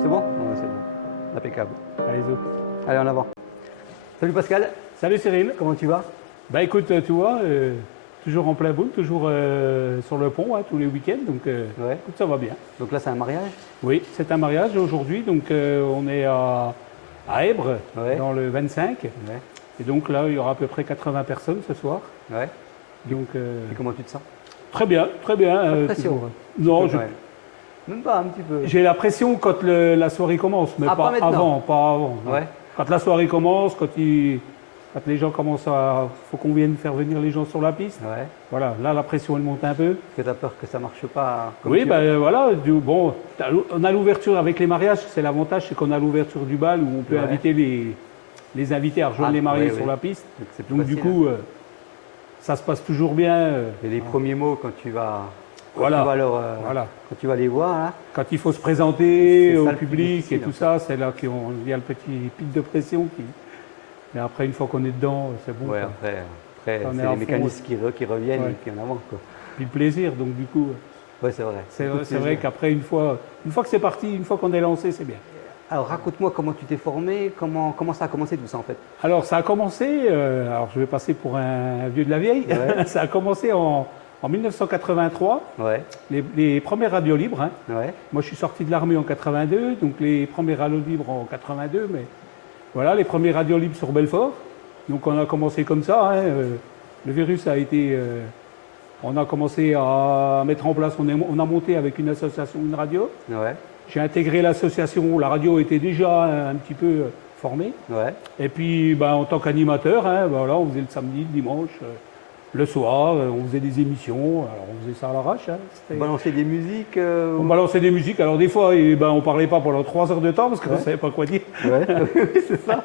C'est bon? Non, c'est bon. Impeccable. Allez, zo. Allez, en avant. Salut Pascal, Salut Cyril. comment tu vas? Bah écoute, tu vois, toujours en plein boom, toujours sur le pont, hein, tous les week-ends, donc Ouais. écoute, ça va bien. Donc là, c'est un mariage? Oui, c'est un mariage aujourd'hui, donc on est à Èbre, Ouais. dans le 25, Ouais. et donc là, il y aura à peu près 80 personnes ce soir. Ouais. Donc Et comment tu te sens? très bien, très bien. Pas de pression? toujours. Non, Ouais. Même pas, un petit peu. j'ai la pression quand la soirée commence, mais Ah, pas pas maintenant. avant, pas avant. non. Ouais. Quand la soirée commence, quand les gens commencent à... faut qu'on vienne faire venir les gens sur la piste. Ouais. Voilà, là la pression elle monte un peu. Parce que tu as peur que ça marche pas comme Oui, tu veux. ben voilà, bon, on a l'ouverture avec les mariages, c'est l'avantage, c'est qu'on a l'ouverture du bal où on peut Ouais. inviter les invités à rejoindre Ah, les mariés oui, sur oui. la piste. Donc, c'est plus Donc du facile, coup, ça se passe toujours bien. Et les premiers mots quand tu vas, Voilà. tu vas Voilà. quand tu vas les voir, hein, Quand il faut se présenter C'est au ça le plus public difficile, et tout ça, c'est là qu'il y a le petit pic de pression qui... Mais après, une fois qu'on est dedans, c'est bon. ouais, quoi. après On est c'est à les fond, mécanismes qui reviennent Ouais. et puis en avant. Quoi. Puis le plaisir, donc du coup, Ouais, c'est vrai. c'est Beaucoup de vrai plaisir. qu'après, une fois que c'est parti, une fois qu'on est lancé, c'est bien. Alors raconte-moi comment tu t'es formé, comment ça a commencé tout ça en fait. Alors, ça a commencé, alors je vais passer pour un vieux de la vieille, Ouais. ça a commencé en 1983, Ouais, les premières radios libres. Hein. ouais, Moi, je suis sorti de l'armée en 82, donc les premières radios libres en 82, mais voilà, les premières radios libres sur Belfort. Donc, on a commencé comme ça. Hein, le virus a été... on a commencé à mettre en place, on a monté avec une association, une radio. ouais, J'ai intégré l'association, la radio était déjà un petit peu formée. ouais. Et puis, ben, en tant qu'animateur, hein, voilà, on faisait le samedi, le dimanche, le soir, on faisait des émissions. Alors, on faisait ça à l'arrache. Hein, c'était- Balancer des musiques. on balançait des musiques. Alors, des fois, ben, on ne parlait pas pendant 3 heures de temps parce qu'on ne Ouais. savait pas quoi dire. Ouais, oui, c'est ça.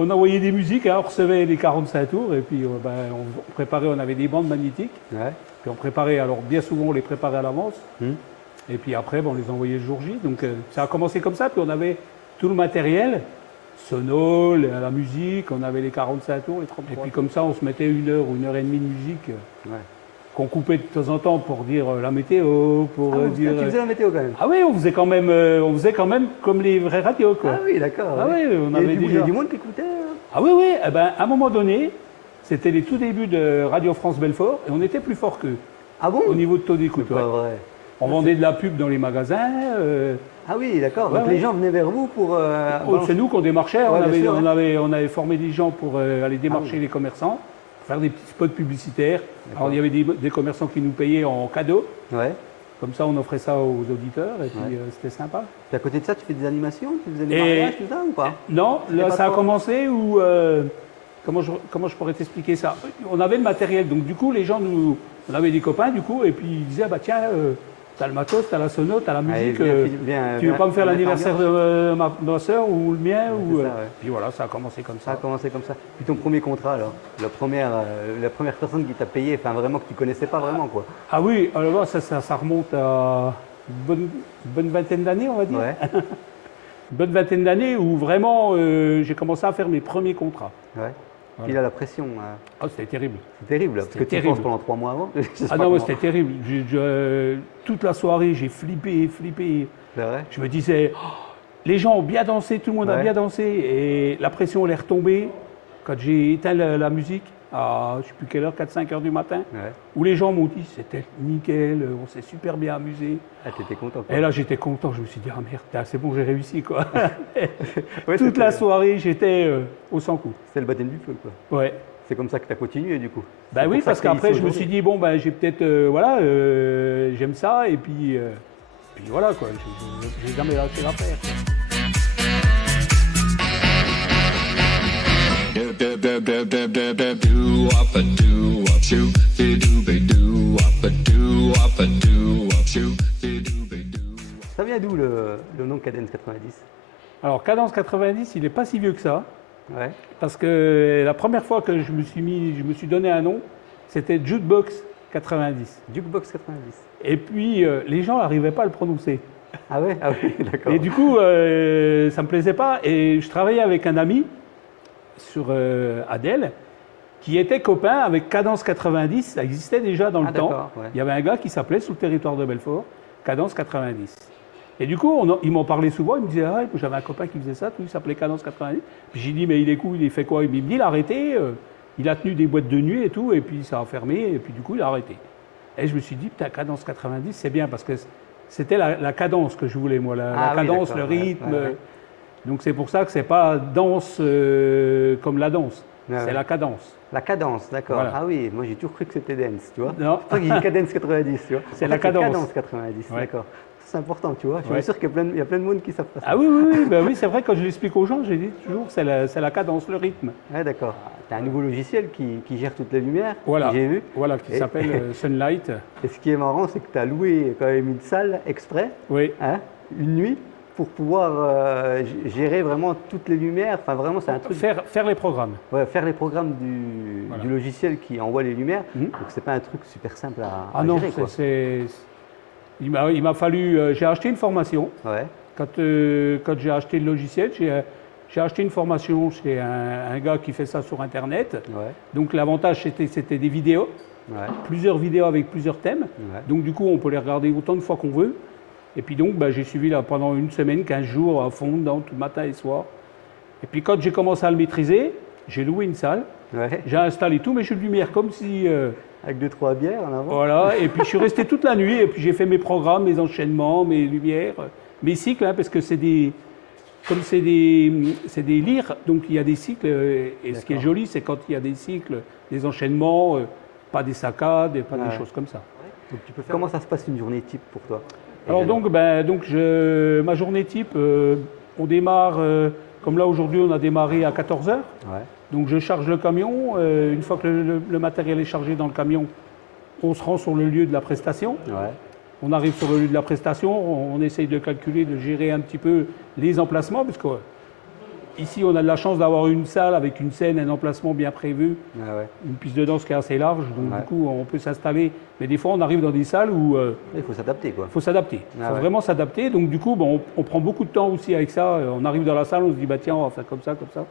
On envoyait des musiques, hein, on recevait les 45 tours. Et puis, ben, on préparait, on avait des bandes magnétiques. Ouais. Puis, on préparait, alors bien souvent, on les préparait à l'avance. Hum. Et puis après, ben, on les envoyait le jour J. Donc, ça a commencé comme ça. Puis, on avait tout le matériel. Sono, la musique, on avait les 45 tours, les 33. Et puis comme ça, on se mettait 1 heure ou 1 heure et demie de musique Ouais. qu'on coupait de temps en temps pour dire la météo, pour Ah, dire... tu faisais la météo quand même. Ah oui, on faisait quand même comme les vraies radios, quoi. Ah oui, d'accord. Ah ouais. oui, on Il y avait du- il y déjà... a du monde qui écoutait. Hein. Ah oui, oui, eh ben, à un moment donné, c'était les tout débuts de Radio France Belfort et on était plus fort qu'eux Ah bon? au niveau de taux d'écoute. C'est pas ouais. vrai. On vendait de la pub dans les magasins. Ah oui, d'accord. Ouais, Donc ouais. les gens venaient vers vous pour. C'est nous qu'on démarchait, Ouais, bien sûr, on avait formé des gens pour aller démarcher Ah oui. les commerçants, faire des petits spots publicitaires. Alors il y avait des commerçants qui nous payaient en cadeau, Ouais. comme ça on offrait ça aux auditeurs et puis Ouais. c'était sympa. Puis à côté de ça, tu fais des animations, tu faisais des Et- mariages, tout ça ou pas? Non, C'était là pas ça a trop- commencé où, comment je pourrais t'expliquer ça? On avait le matériel, donc du coup les gens on avait des copains du coup et puis ils disaient, ah bah tiens, t'as le matos, t'as la sono, t'as la Allez, musique. viens, Tu veux viens- pas me faire viens l'anniversaire mettre de ma soeur ou le mien Ouais, ou, c'est ça, ouais. Puis voilà, ça a commencé comme Ça a ça. commencé comme ça. Puis ton premier contrat alors, la première personne qui t'a payé, enfin vraiment que tu connaissais pas vraiment quoi. Ah oui, alors là, ça remonte à une bonne vingtaine d'années, on va dire. Ouais. Une bonne vingtaine d'années où vraiment j'ai commencé à faire mes premiers contrats. Ouais. Voilà. Puis là la pression, Ah, c'était terrible. c'est terrible là, parce que C'était tu terrible. penses pendant 3 mois avant. Je sais Ah pas non, ouais, comment. c'était terrible. Toute la soirée, j'ai flippé. C'est vrai. Je me disais, oh, les gens ont bien dansé, tout le monde a Ouais. bien dansé. Et la pression, elle est retombée quand j'ai éteint la musique à, je ne sais plus quelle heure, 4-5 heures du matin, Ouais. où les gens m'ont dit, c'était nickel, on s'est super bien amusé. Ah, t'étais content quoi. Et là, j'étais content, je me suis dit, ah merde, c'est bon, j'ai réussi, quoi. Ouais, Toute c'était- la soirée, j'étais au 100 coups. C'est le baptême du feu quoi. Ouais. C'est comme ça que tu as continué du coup. Ben C'est oui, pour ça parce que t'es qu'après, ici je me suis dit, bon, ben, j'ai peut-être, voilà, j'aime ça, et puis voilà, quoi, j'ai jamais lâché l'affaire. Ça vient d'où le nom Cadence 90? Alors, Cadence 90, il n'est pas si vieux que ça, Ouais. parce que la première fois que je me suis donné un nom, c'était Jukebox 90. Jukebox 90. Et puis, les gens n'arrivaient pas à le prononcer. Ah ouais? Ah oui, d'accord. Et du coup, ça ne me plaisait pas. Et je travaillais avec un ami sur Adèle, qui était copain avec Cadence 90. Ça existait déjà dans le Ah, temps. d'accord, ouais. Il y avait un gars qui s'appelait, sous le territoire de Belfort, Cadence 90. Et du coup, ils m'en parlaient souvent, ils me disaient, ah, j'avais un copain qui faisait ça, tout, il s'appelait Cadence 90. Puis j'ai dit, mais il est cool, il fait quoi? Il me dit, il a arrêté, il a tenu des boîtes de nuit et tout, et puis ça a fermé, et puis du coup, il a arrêté. Et je me suis dit, putain, Cadence 90, c'est bien, parce que c'était la cadence que je voulais, moi, la cadence, le rythme. Ouais. Donc c'est pour ça que c'est pas danse comme la danse, c'est la cadence. La cadence, d'accord. Voilà. Ah oui, moi j'ai toujours cru que c'était dance, tu vois. Non. C'est pour ça qu'il dit cadence 90, tu vois. C'est En la fait, cadence. Cadence 90, Ouais. d'accord. C'est important, tu vois. Je suis Ouais. sûr qu'il y a plein de monde qui savent pas ça. Ah oui, oui, oui, ben oui, c'est vrai, quand je l'explique aux gens, j'ai dit toujours, c'est la cadence, le rythme. Ouais, d'accord. Tu as un nouveau logiciel qui gère toutes les lumières, Voilà. que j'ai vu. Voilà, qui Et- s'appelle Sunlight. Et ce qui est marrant, c'est que tu as loué quand même une salle exprès, Oui. hein, une nuit, pour pouvoir gérer vraiment toutes les lumières. Enfin, vraiment, c'est un truc. Faire les programmes. Ouais, faire les programmes Voilà. du logiciel qui envoie les lumières. Mhm. Donc, c'est pas un truc super simple à Ah non, gérer, quoi. il m'a fallu. J'ai acheté une formation. Ouais, Quand j'ai acheté le logiciel, j'ai acheté une formation chez un gars qui fait ça sur Internet. ouais, Donc l'avantage, c'était des vidéos, ouais, plusieurs vidéos avec plusieurs thèmes. ouais. Donc du coup, on peut les regarder autant de fois qu'on veut. Et puis donc, j'ai suivi là, pendant une semaine, 15 jours à fond, tout matin et soir. Et puis quand j'ai commencé à le maîtriser, j'ai loué une salle, Ouais. j'ai installé tous mes jeux de lumière comme si... Avec 2-3 bières en avant. Voilà, et puis je suis resté toute la nuit, et puis j'ai fait mes programmes, mes enchaînements, mes lumières, mes cycles, hein, parce que c'est des lyres, donc il y a des cycles, et ce qui est D'accord. joli, c'est quand il y a des cycles, des enchaînements, pas des saccades, et pas Ouais. des choses comme ça. Donc, comment ça se passe une journée type pour toi? Alors également? donc, ma journée type, on démarre, comme là aujourd'hui on a démarré à 14h, Ouais, donc je charge le camion, une fois que le matériel est chargé dans le camion, on se rend sur le lieu de la prestation. ouais, On arrive sur le lieu de la prestation, on essaye de calculer, de gérer un petit peu les emplacements, parce que ici on a de la chance d'avoir une salle avec une scène, un emplacement bien prévu, ouais. une piste de danse qui est assez large, donc Ouais. du coup on peut s'installer. Mais des fois on arrive dans des salles où Il faut s'adapter, quoi. il faut s'adapter, il Ah faut ouais. vraiment s'adapter. Donc du coup on prend beaucoup de temps aussi avec ça. On arrive dans la salle, on se dit bah tiens on va faire comme ça, comme ça.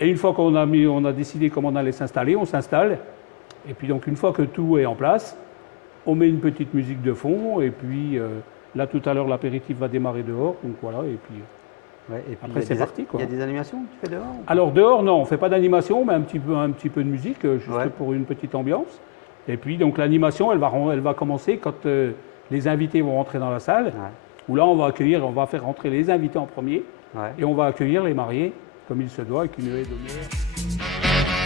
Et une fois qu'on a décidé comment on allait s'installer, on s'installe. Et puis donc une fois que tout est en place, on met une petite musique de fond, et puis là tout à l'heure l'apéritif va démarrer dehors, donc voilà, et puis... Ouais, et puis, Après, il y a c'est des- parti, quoi. Il y a des animations que tu fais dehors? Alors dehors, non, on ne fait pas d'animation, mais un petit peu de musique, juste Ouais. pour une petite ambiance. Et puis donc l'animation, elle va commencer quand les invités vont rentrer dans la salle, Ouais, où là on va faire rentrer les invités en premier, ouais. et on va accueillir les mariés, comme il se doit, avec une haie d'honneur.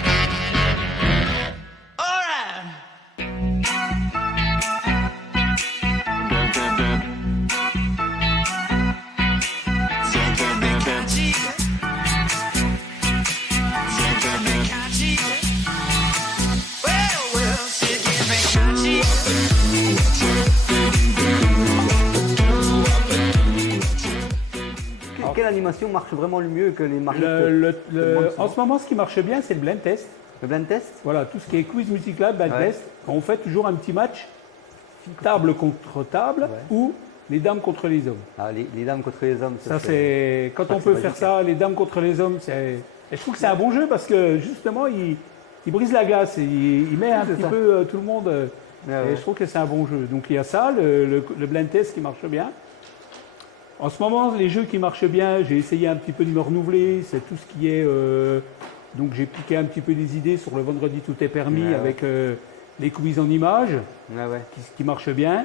Quelle animation marche vraiment le mieux que les mariés? En ce moment, ce qui marche bien, c'est le blind test. Le blind test? Voilà, tout ce qui est quiz musical, blind Ouais. test. On fait toujours un petit match, table contre table, Ouais. ou les dames contre les hommes. Ah, les dames contre les hommes, Ça, c'est quand ça, on c'est peut magique, faire ça, les dames contre les hommes. Et je trouve que c'est un bon jeu parce que justement, il brise la glace et il met un C'est petit ça. peu tout le monde. Ouais, Et ouais. je trouve que c'est un bon jeu. Donc il y a ça, le blind test qui marche bien. En ce moment, les jeux qui marchent bien, j'ai essayé un petit peu de me renouveler. C'est tout ce qui est. Donc j'ai piqué un petit peu des idées sur le vendredi tout est permis Ouais, ouais. avec les quiz en images Ouais, ouais. qui marche bien.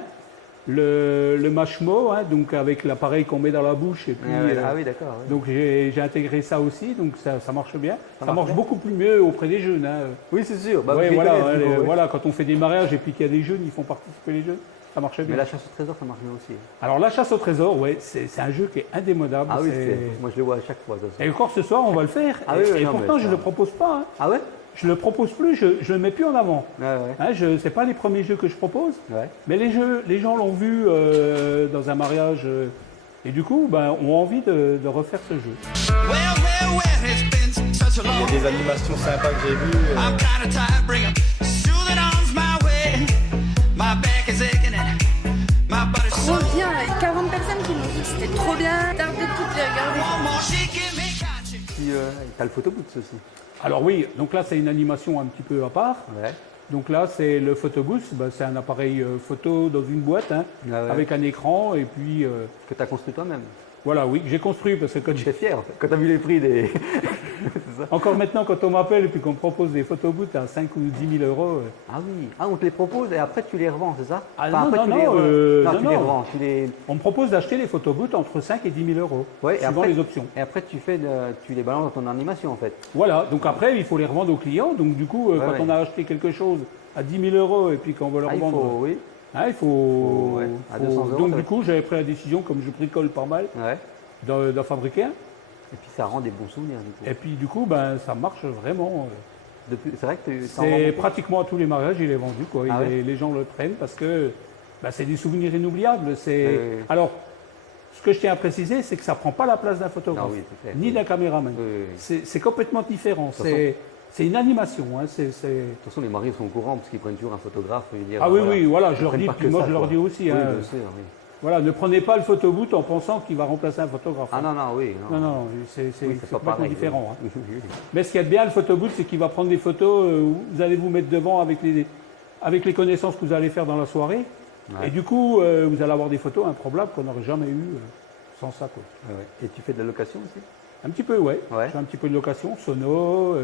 Le mashmo, hein, donc avec l'appareil qu'on met dans la bouche. Et puis, Ouais, ouais. Ah oui, d'accord. ouais. donc j'ai intégré ça aussi, donc ça marche bien. Ça marche marche bien. beaucoup plus mieux auprès des jeunes. Hein. Oui, c'est sûr. Bah, Ouais, je les voilà, connais, hein, ouais. voilà, quand on fait des mariages et puis qu'il y a des jeunes, ils font participer les jeunes. Ça marche Mais bien. la chasse au trésor, ça marche bien aussi. Alors la chasse au trésor, ouais, c'est un jeu qui est indémodable. Ah oui, c'est- moi je le vois à chaque fois. ça. Et encore ce soir, on va le faire. Ah et oui, oui, et non, pourtant, mais je ça- ne le propose pas. Hein. Ah ouais? Je ne le propose plus, je ne le mets plus en avant. Ouais, ouais. Hein, ce n'est pas les premiers jeux que je propose. Ouais. Mais les gens l'ont vu dans un mariage et du coup ont envie de refaire ce jeu. It's been such a Il y long a des animations sympas que j'ai vues. I'm kinda tired, bring 'em soothing arms my way. My back is aching and my body's Trop bien, 40 personnes qui m'ont dit que c'était trop bien. T'as de toutes les regarder. One more, she give me catching. Puis t'as le photobooth aussi. Alors oui, donc là c'est une animation un petit peu à part. Ouais. Donc là, c'est le photobooth, c'est un appareil photo dans une boîte, hein, Ah ouais. avec un écran, et puis Que tu as construit toi-même. voilà, oui, que j'ai construit, parce que quand J'étais fier, en fait. Quand tu as vu les prix des. encore maintenant, quand on m'appelle et puis qu'on me propose des photobooths à 5 ou 10 000 euros, Ah oui, ah, on te les propose et après tu les revends, c'est ça? Ah Enfin, non, après, non, tu non, les non, tu les non. revends, tu les. on me propose d'acheter les photobooths entre 5 et 10 000 euros, Ouais, et suivant après- les options. Et après tu les balances dans ton animation en fait. Voilà, donc après, il faut les revendre aux clients. Donc du coup, Ouais, quand ouais. on a acheté quelque chose à 10 000 euros et puis qu'on veut le Ah, il revendre, faut, oui. il faut... ouais, à 200 euros, Donc ça du va. coup, j'avais pris la décision, comme je bricole pas mal, Ouais. d'en fabriquer un. Et puis ça rend des bons souvenirs du coup. Et puis du coup, ça marche vraiment. C'est vrai que tu t'en rends C'est compte. pratiquement à tous les mariages, il est vendu. Quoi. Ah ouais. Les gens le prennent parce que c'est des souvenirs inoubliables. Oui. Alors, ce que je tiens à préciser, c'est que ça ne prend pas la place d'un photographe, Ah oui, c'est clair. ni d'un caméraman. Oui, oui, oui. C'est complètement différent. toute façon- C'est une animation. Hein. De toute façon, les mariés sont au courant parce qu'ils prennent toujours un photographe. Et dire, Ah oui, voilà, oui, voilà, ils je leur prennent dis, pas puis que moi ça, je leur quoi. dis aussi. Oui, hein, bien sûr, oui. voilà, ne prenez pas le photoboot en pensant qu'il va remplacer un photographe. Ah non, non, oui. Non, non, c'est Oui, c'est pas complètement pareil. différent. hein. Oui, oui, oui. Mais ce qu'il y a de bien, le photoboot, c'est qu'il va prendre des photos où vous allez vous mettre devant avec les connaissances que vous allez faire dans la soirée. Ouais. Et du coup, vous allez avoir des photos improbables qu'on n'aurait jamais eues sans ça. Quoi. Ouais, ouais. Et tu fais de la location aussi? Un petit peu, ouais. Ouais. Je fais un petit peu de location, sono,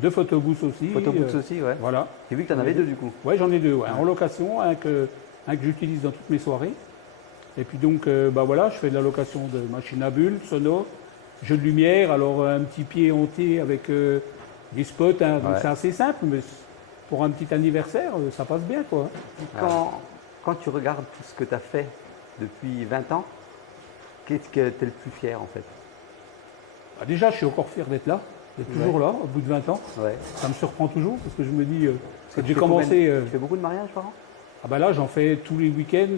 de photobooth aussi. Photobooths aussi, ouais. Voilà. J'ai vu que tu en avais deux du coup. Ouais, j'en ai deux. Ouais. En location, un que j'utilise dans toutes mes soirées. Et puis donc, voilà, je fais de la location de machines à bulles, sono, jeux de lumière, alors un petit pied hanté avec des spots. Hein, donc Ouais. c'est assez simple, mais pour un petit anniversaire, ça passe bien, quoi. Quand tu regardes tout ce que tu as fait depuis 20 ans, qu'est-ce que tu es le plus fier en fait? Bah, déjà, je suis encore fier d'être là, d'être toujours là, au bout de 20 ans. Ouais. Ça me surprend toujours, parce que je me dis, Parce que j'ai tu fais commencé... Tu fais beaucoup de mariages par an? Ah bah là, j'en fais tous les week-ends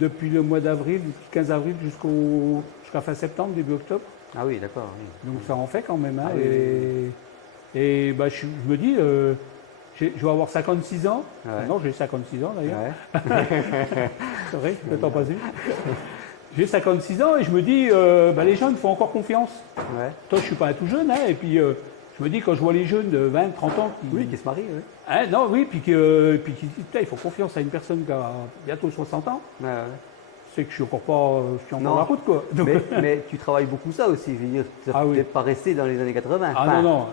depuis le mois d'avril, depuis 15 avril jusqu'à fin septembre, début octobre. Ah oui, d'accord. Oui. Donc ça en fait quand même. Hein, Ah oui, et je me dis, je vais avoir 56 ans. Ouais. Non, j'ai 56 ans d'ailleurs. Ouais. C'est vrai, le temps passe vite. J'ai 56 ans et je me dis, les jeunes font encore confiance. Ouais. Toi, je suis pas un tout jeune. Hein, et puis, je me dis, quand je vois les jeunes de 20, 30 ans qui... Oui, qui se marient, oui. Hein, non, oui, puis qui disent, putain, il faut confiance à une personne qui a bientôt 60 ans. Ouais, ouais. C'est que je suis encore pas, je suis encore Non. la route, quoi. Donc- Mais tu travailles beaucoup ça aussi, je veux dire, tu Ah oui. n'es pas resté dans les années 80. ah Enfin, non.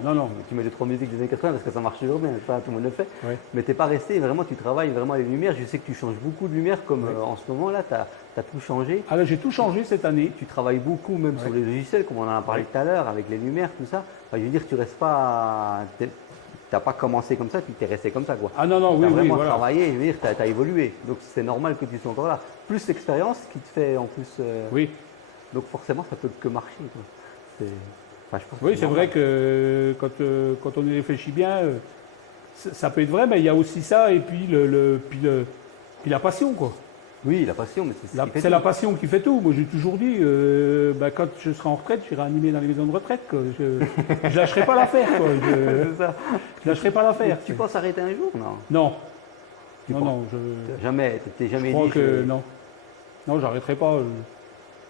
Tu mets 2-3 musiques des années 80 parce que ça marche toujours bien, ça tout le monde le fait. Ouais. Mais tu n'es pas resté, vraiment tu travailles vraiment les lumières. Je sais que tu changes beaucoup de lumières comme Ouais. en ce moment là, tu as tout changé. Ah là, j'ai tout changé cette année. Tu travailles beaucoup même sur les logiciels, comme on en a parlé tout à l'heure, avec les lumières, tout ça. Enfin, je veux dire, tu restes pas. Tu n'as pas commencé comme ça, puis tu es resté comme ça. Quoi. Ah non, Tu as oui, vraiment voilà. travaillé, je veux dire, tu as évolué. Donc c'est normal que tu sois encore là. Plus l'expérience qui te fait en plus. Oui, Donc forcément, ça peut que marcher. Quoi. Enfin, je pense que oui c'est normal. vrai que quand on y réfléchit bien, ça peut être vrai, mais il y a aussi ça et puis, puis la passion, quoi. Oui, la passion, mais c'est ce qui fait C'est tout. la passion qui fait tout. Moi, j'ai toujours dit, quand je serai en retraite, j'irai animer dans les maisons de retraite. Quoi. Je lâcherai pas l'affaire, quoi. C'est ça. Je lâcherai pas l'affaire. Tu penses arrêter un jour? Non. Non. Tu Non, penses- non, Jamais, tu t'es jamais je crois dit. que non. Non, j'arrêterai pas.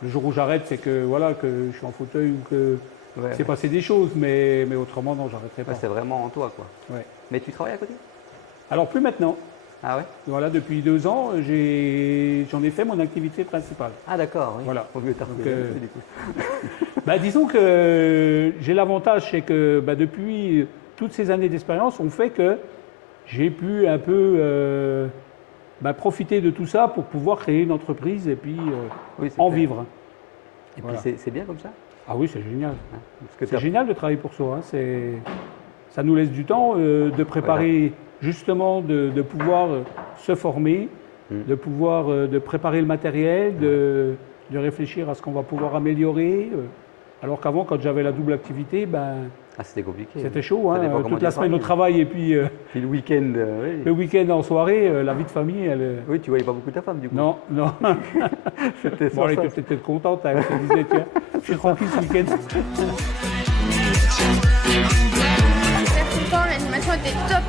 Le jour où j'arrête, c'est que voilà que je suis en fauteuil ou que Ouais, c'est passé des choses, mais autrement, non, j'arrêterai pas. ouais, c'est vraiment en toi, quoi. Ouais. Mais tu travailles à côté? Alors, plus maintenant. Ah ouais? Voilà, depuis 2 ans, j'en ai fait mon activité principale. Ah d'accord, oui. Voilà. Faut mieux t'arrêter, Donc, du coup. Disons que j'ai l'avantage, c'est que depuis toutes ces années d'expérience, on fait que j'ai pu un peu profiter de tout ça pour pouvoir créer une entreprise et puis Oui, c'est en clair. vivre. Et Voilà. puis c'est bien comme ça. Ah oui, c'est génial. Hein, parce que C'est t'as- génial de travailler pour soi. Hein. Ça nous laisse du temps de préparer, justement, de pouvoir se former, de pouvoir de préparer le matériel, de réfléchir à ce qu'on va pouvoir améliorer. Alors qu'avant, quand j'avais la double activité, Ah, c'était compliqué. c'était chaud. Ça Hein. dépend comment Toute la tu semaine au travailles. travail et puis Puis le week-end, oui. le week-end en soirée, la vie de famille, elle... Oui, tu voyais pas beaucoup ta femme, du coup. Non, non. C'était Bon, elle sans était ça. peut-être contente. Elle se disait, tiens, je suis tranquille ce week-end. Super content, l'animation était top.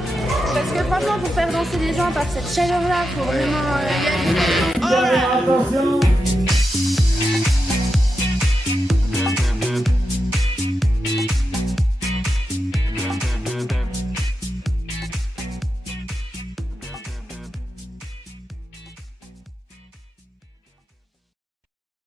Parce que franchement, pour faire danser les gens par cette chaleur-là, faut vraiment y aller. Attention.